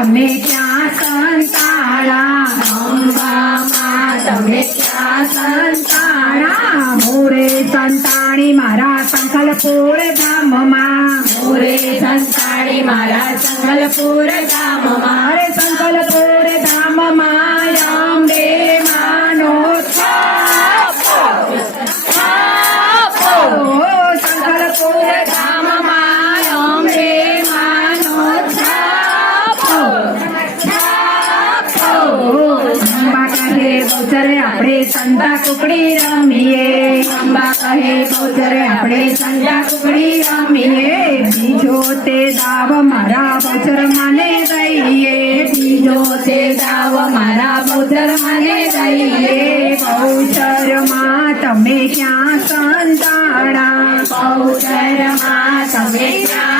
તમે ક્યાં સંતાડા? અંબામાં તમે ક્યાં સંતાડા? મોરે સંતાણી મારા સંકલપુર ધામમાં. મોરે સંતાણી મારા સંકલપુર ગામમાં કહે બહુચરે આપણે સંતા કુકડી રમીએ. અંબા કહે બહુચરે આપણે સંતા કુકડી રમીએ. બીજો તે દાવ મારા બહુચર મને દઈએ. બીજો તે દાવ મારા બુદ્ધર મને દઈએ. બહુચરમાં તમે ક્યાં સંતાડા બહુચરમાં તમે ક્યાં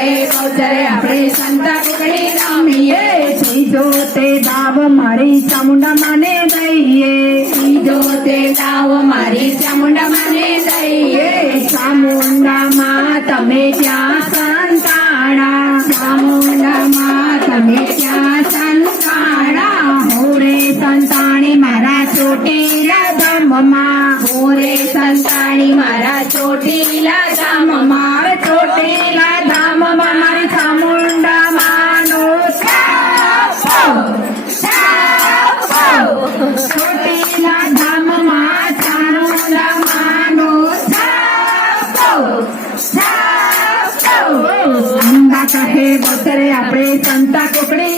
કહે બહુચરે આપણે સંતા કુકડી રમીએ ત્રીજો તે દાવ મારી ચામુંડા માને દઈએ બીજો તે ગાવ મારી ચામુંડા મને દઈએ ચામુંડામાં તમે ક્યાં સંતાડા ચામુંડામાં તમે ક્યાં સંતાડા હોરે સંતાણી મારા ચોટીલા ધામમાં મોરે સંતાડી મારા ચોટીલા ચોટીલા ધામમાં ચામુંડા માનો અંબા કહે બતરે આપણે સંતા કોકડી